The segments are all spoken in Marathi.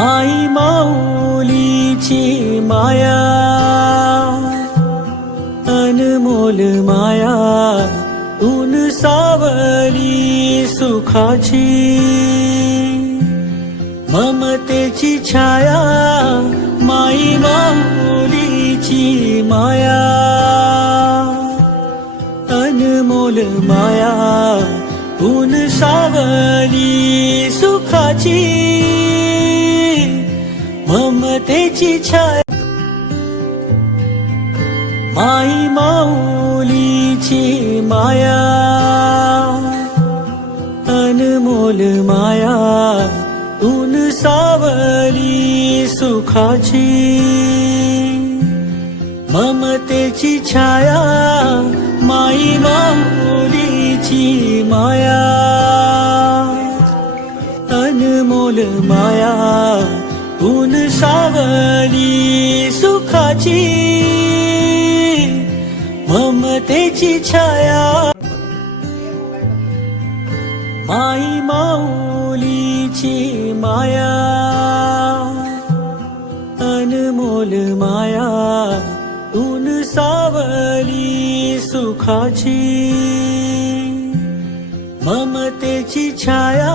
माई माऊलीची माया, अनमोल माया, ऊन सावली सुखाची, ममतेची छाया, माई माऊलीची माया, अनमोल माया, ऊन सावली सुखाची, ममतेची छाया, माई माऊलीची माया, अनमोल माया, ऊन सावली सुखाची, ममतेची छाया, माई माऊलीची माया, अनमोल माया, ऊन सावली सुखाची, ममतेची छाया, माई माऊलीची माया, अनमोल माया, ऊन सावली सुखाची, ममतेची छाया,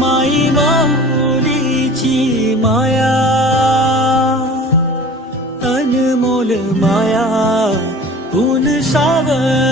माई माऊलीची माया, अनमोल माया, ऊन सावली